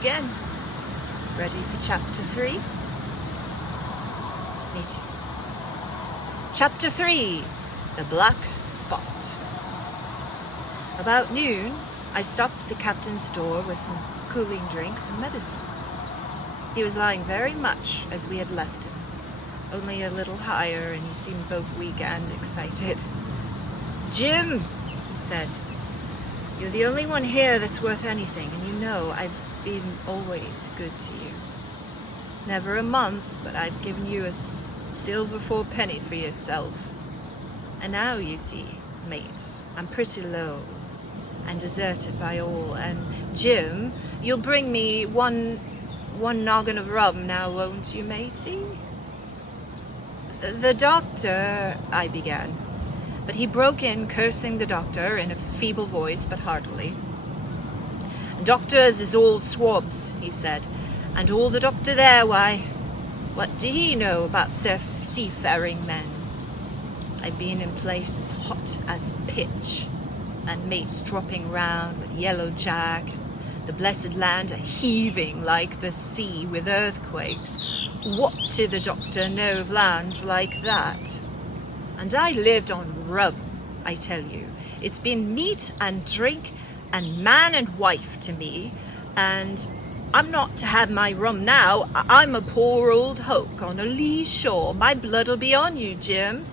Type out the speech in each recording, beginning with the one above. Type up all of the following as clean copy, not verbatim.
again. Ready for chapter 3? Me too. Chapter 3, The Black Spot. About noon, I stopped at the captain's store with some cooling drinks and medicines. He was lying very much as we had left him, only a little higher, and he seemed both weak and excited. "Jim," he said, "you're the only one here that's worth anything, and you know I've been always good to you. Never a month, but I've given you a silver 4 penny for yourself. And now, you see, mate, I'm pretty low and deserted by all, and Jim, you'll bring me one noggin of rum now, won't you, matey?" "The doctor," I began, but he broke in, cursing the doctor in a feeble voice but heartily. "Doctors is all swabs," he said, "and all the doctor there, why, what do he know about seafaring men? I've been in places hot as pitch, and mates dropping round with yellow jack, the blessed land heaving like the sea with earthquakes. What did the doctor know of lands like that? And I lived on rum, I tell you. It's been meat and drink and man and wife to me, and I'm not to have my rum now. I'm a poor old hulk on a lee shore. My blood'll be on you, Jim.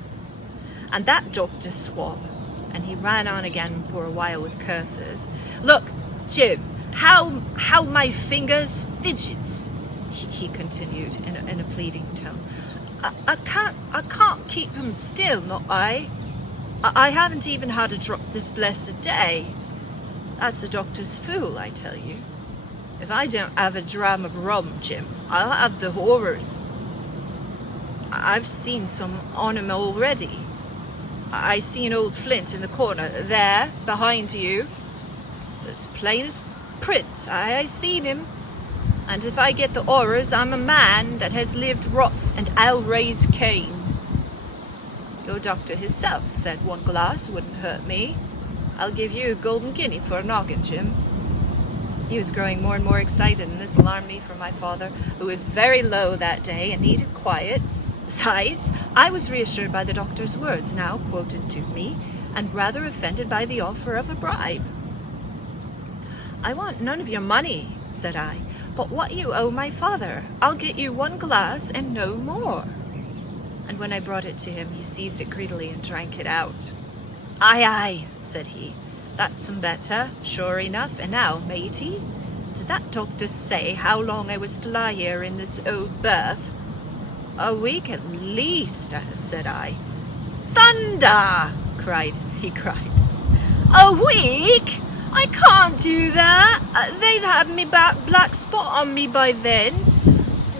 And that doctor swab," and he ran on again for a while with curses. "Look, Jim, how my fingers fidgets," he continued in a pleading tone. I can't keep him still, not I. I haven't even had a drop this blessed day. That's a doctor's fool, I tell you. If I don't have a dram of rum, Jim, I'll have the horrors. I've seen some on him already. I seen old Flint in the corner, there, behind you. As plain as print, I seen him. And if I get the horrors, I'm a man that has lived rough, and I'll raise Cain. Your doctor himself said 1 glass wouldn't hurt me. I'll give you a golden guinea for a noggin, Jim." He was growing more and more excited, and this alarmed me for my father, who was very low that day and needed quiet. Besides, I was reassured by the doctor's words now quoted to me, and rather offended by the offer of a bribe. "I want none of your money," said I, "but what you owe my father. I'll get you 1 glass and no more." And when I brought it to him, he seized it greedily and drank it out. Aye, said he, "that's some better, sure enough. And now, matey, did that doctor say how long I was to lie here in this old berth?" "A week at least," said I. "Thunder!" he cried. "A week? I can't do that. They'd have me black spot on me by then.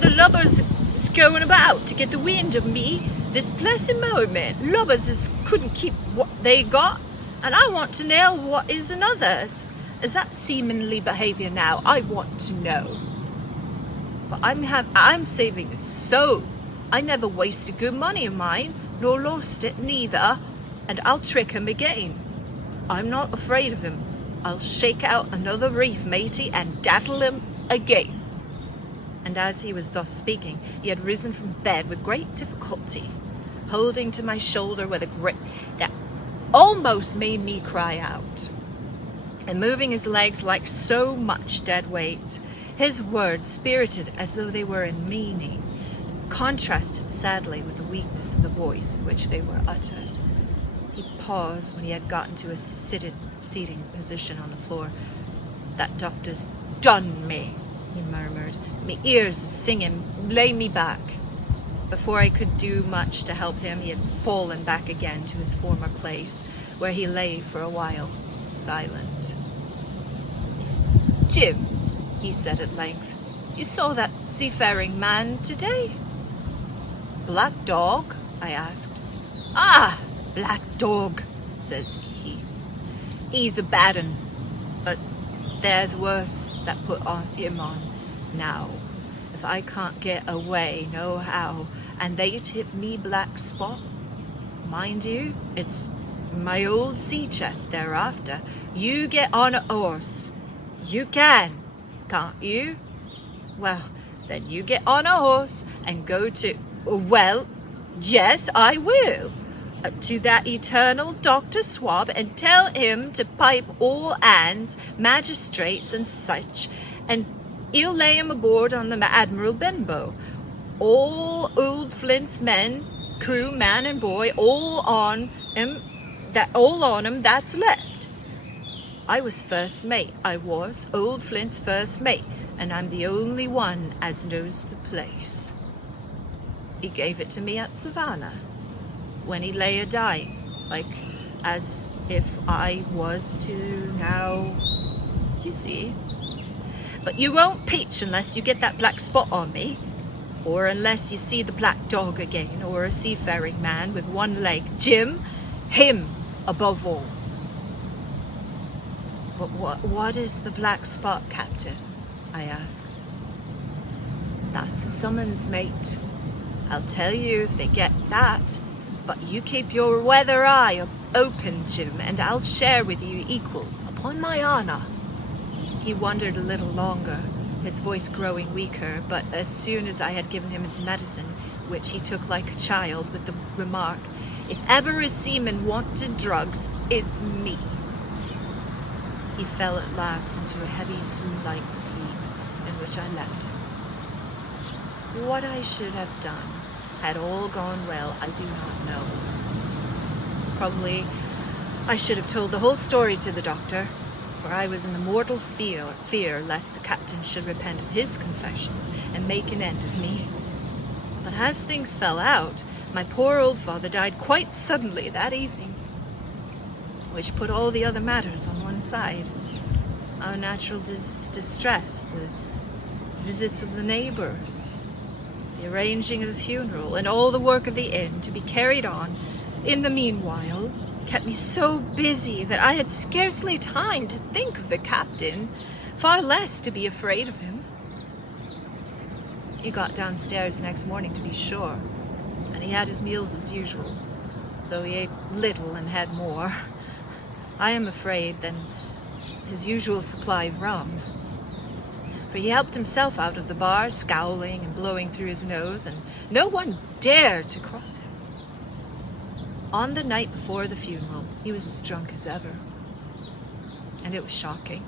The lubbers is going about to get the wind of me this blessed moment. Lubbers couldn't keep what they got, and I want to nail what is another's. Is that seamanly behaviour now? I want to know. But I'm saving a soul. I never wasted good money of mine, nor lost it neither, and I'll trick him again. I'm not afraid of him. I'll shake out another reef, matey, and daddle him again." And as he was thus speaking, he had risen from bed with great difficulty, holding to my shoulder with a grip that almost made me cry out, and moving his legs like so much dead weight. His words, spirited as though they were in meaning, contrasted sadly with the weakness of the voice in which they were uttered. He paused when he had gotten to a seating position on the floor. "That doctor's done me," he murmured. "Me ears is singing, lay me back." Before I could do much to help him, he had fallen back again to his former place, where he lay for a while, silent. "Jim," he said at length, "you saw that seafaring man today?" "Black Dog?" I asked. "Ah, Black Dog," says he. "He's a bad un, but there's worse that put him on now. If I can't get away nohow, and they tip me black spot, mind you, it's my old sea chest they're after. You get on a horse. You can. can't you? Well, then you get on a horse and go to, well, yes, I will, to that eternal Dr. Swab, and tell him to pipe all hands, magistrates and such, and he'll lay him aboard on the Admiral Benbow. All old Flint's men, crew, man and boy, all on him that's left. I was first mate. I was old Flint's first mate, and I'm the only one as knows the place. He gave it to me at Savannah, when he lay a-dying, like as if I was to now, you see. But you won't peach unless you get that black spot on me, or unless you see the black dog again, or a seafaring man with one leg. Jim, him above all. But what is the black spot, Captain? I asked. That's a summons, mate. I'll tell you if they get that, but you keep your weather eye open, Jim, and I'll share with you equals, upon my honour. He wondered a little longer, his voice growing weaker, but as soon as I had given him his medicine, which he took like a child, with the remark, "If ever a seaman wanted drugs, it's me," he fell at last into a heavy swoon-like sleep, in which I left him. What I should have done, had all gone well, I do not know. Probably I should have told the whole story to the doctor, for I was in the mortal fear lest the captain should repent of his confessions and make an end of me. But as things fell out, my poor old father died quite suddenly that evening, which put all the other matters on one side. Our natural distress, the visits of the neighbours, the arranging of the funeral, and all the work of the inn to be carried on in the meanwhile, kept me so busy that I had scarcely time to think of the captain, far less to be afraid of him. He got downstairs next morning, to be sure, and he had his meals as usual, though he ate little and had more, I am afraid, than his usual supply of rum. For he helped himself out of the bar, scowling and blowing through his nose, and no one dared to cross him. On the night before the funeral, he was as drunk as ever. And it was shocking,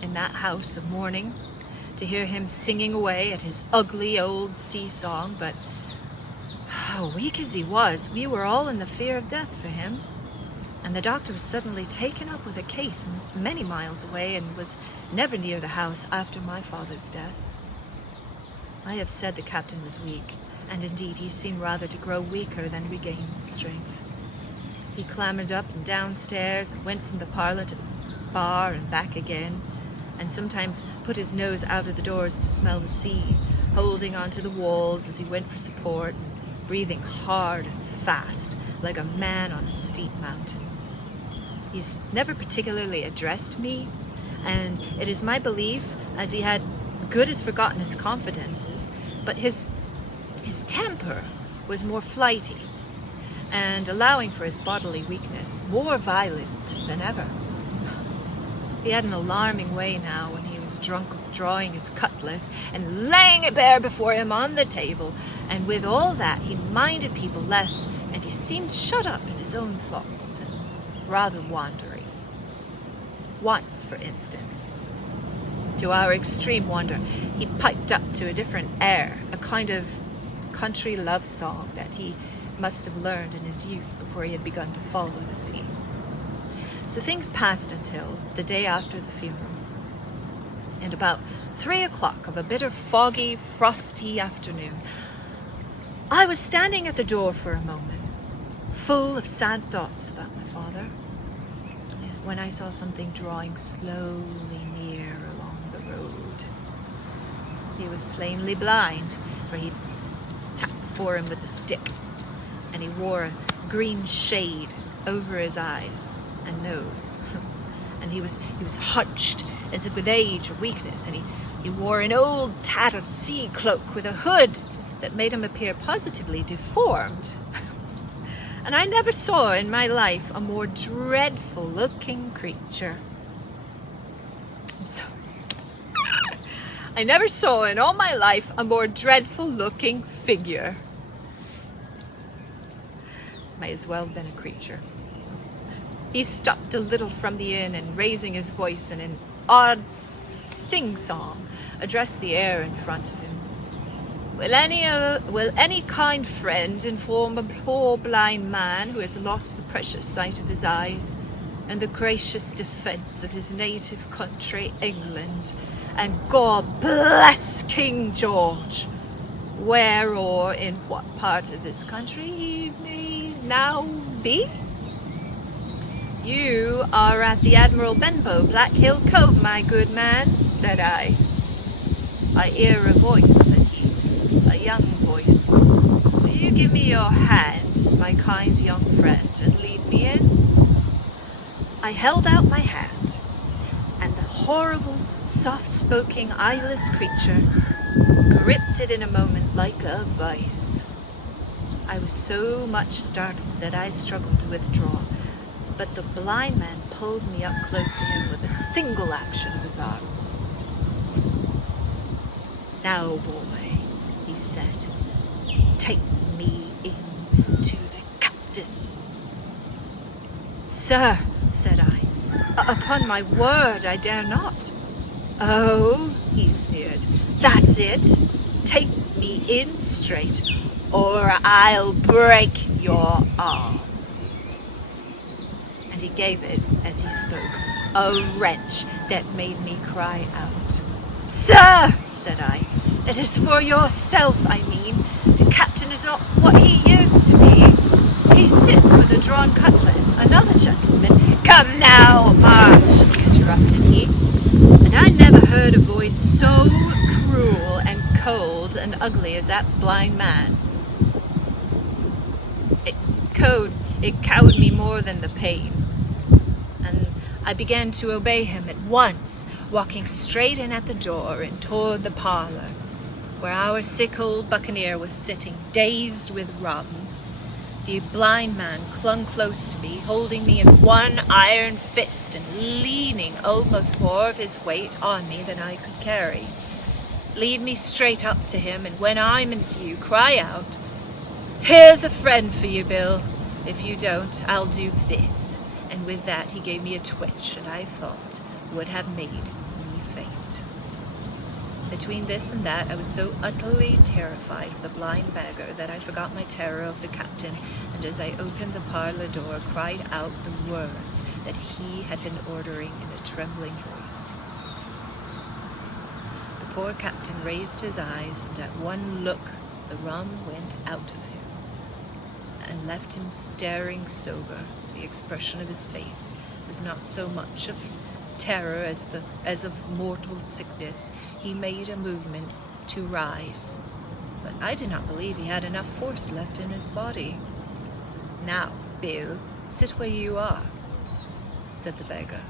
in that house of mourning, to hear him singing away at his ugly old sea song, but weak as he was, we were all in the fear of death for him. And the doctor was suddenly taken up with a case many miles away, and was never near the house after my father's death. I have said the captain was weak, and indeed he seemed rather to grow weaker than regain strength. He clambered up and downstairs, and went from the parlour to the bar and back again, and sometimes put his nose out of the doors to smell the sea, holding on to the walls as he went for support, and breathing hard and fast, like a man on a steep mountain. He's never particularly addressed me, and it is my belief, as he had good as forgotten his confidences, but his temper was more flighty, and, allowing for his bodily weakness, more violent than ever. He had an alarming way now, when he was drunk, of drawing his cutlass and laying it bare before him on the table, and with all that he minded people less, and he seemed shut up in his own thoughts, and rather wandering. Once, for instance, to our extreme wonder, he piped up to a different air, a kind of country love song that he must have learned in his youth before he had begun to follow the sea. So things passed until the day after the funeral. And about 3 o'clock of a bitter, foggy, frosty afternoon, I was standing at the door for a moment, full of sad thoughts about my father, when I saw something drawing slowly near along the road. He was plainly blind, for he tapped before him with a stick, and he wore a green shade over his eyes and nose, and he was hunched as if with age or weakness, and he wore an old tattered sea cloak with a hood that made him appear positively deformed. And I never saw in my life a more dreadful looking creature. I'm sorry. I never saw in all my life a more dreadful-looking figure. Might as well have been a creature. He stopped a little from the inn and, raising his voice in an odd sing-song, addressed the air in front of him. Will any kind friend inform a poor blind man who has lost the precious sight of his eyes and the gracious defence of his native country, England, and God bless King George, where or in what part of this country he may now be? You are at the Admiral Benbow, Black Hill Cove, my good man, said I. I hear a voice, said he, a young voice. Will you give me your hand, my kind young friend, and lead me in? I held out my hand, and the horrible, soft-spoken, eyeless creature gripped it in a moment like a vice. I was so much startled that I struggled to withdraw, but the blind man pulled me up close to him with a single action of his arm. Now, boy, he said, take me in to the captain. Sir, said I, upon my word, I dare not. Oh, he sneered, that's it. Take me in straight, or I'll break your arm. And he gave it, as he spoke, a wrench that made me cry out. Sir, said I, it is for yourself, I mean. The captain is not what he used to be. He sits with a drawn cutlass, another gentleman. Come now, march, interrupted he. And I never heard a voice so cruel and cold and ugly as that blind man's. It cowed me more than the pain. And I began to obey him at once, walking straight in at the door and toward the parlor, where our sick old buccaneer was sitting, dazed with rum. The blind man clung close to me, holding me in one iron fist and leaning almost more of his weight on me than I could carry. Lead me straight up to him, and when I'm in view, cry out, here's a friend for you, Bill. If you don't, I'll do this. And with that he gave me a twitch that I thought would have made me faint. Between this and that, I was so utterly terrified of the blind beggar that I forgot my terror of the captain, and as I opened the parlor door, cried out the words that he had been ordering in a trembling voice. The poor captain raised his eyes, and at one look the rum went out of him and left him staring sober. The expression of his face was not so much of terror as of mortal sickness. He made a movement to rise, but I did not believe he had enough force left in his body. Now, Bill, sit where you are, said the beggar.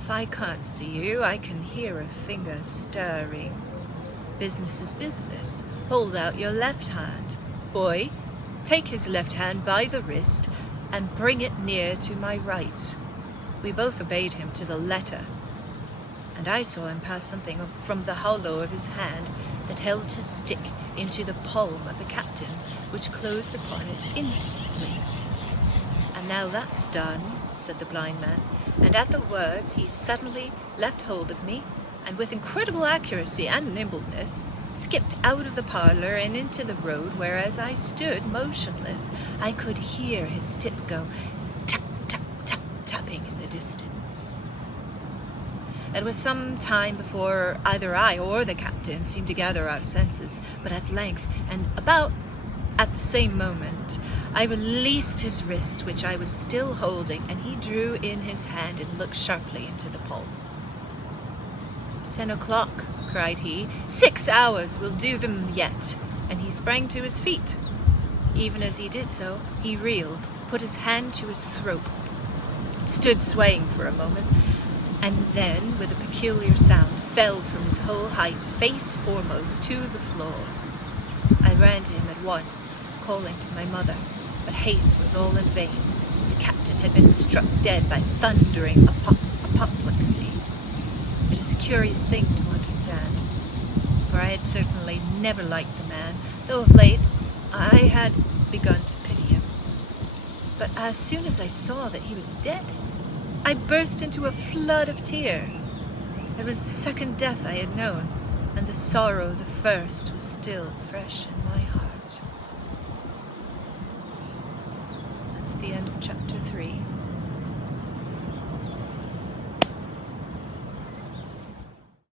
If I can't see you, I can hear a finger stirring. Business is business. Hold out your left hand. Boy, take his left hand by the wrist and bring it near to my right. We both obeyed him to the letter, and I saw him pass something from the hollow of his hand that held his stick into the palm of the captain's, which closed upon it instantly. And now that's done, said the blind man, and at the words he suddenly left hold of me, and with incredible accuracy and nimbleness skipped out of the parlor and into the road, where as I stood motionless I could hear his step go tap, tap, tap, tapping in the distance. It was some time before either I or the captain seemed to gather our senses, but at length, and about at the same moment, I released his wrist, which I was still holding, and he drew in his hand and looked sharply into the palm. 10 o'clock, cried he. 6 hours will do them yet. And he sprang to his feet. Even as he did so, he reeled, put his hand to his throat, stood swaying for a moment, and then, with a peculiar sound, fell from his whole height, face foremost, to the floor. I ran to him at once, calling to my mother, but haste was all in vain. The captain had been struck dead by thundering apoplexy. It is a curious thing to understand. for I had certainly never liked the man, though of late I had begun to pity him. But as soon as I saw that he was dead, I burst into a flood of tears. It was the second death I had known, and the sorrow of the first was still fresh in my heart. That's the end of chapter 3.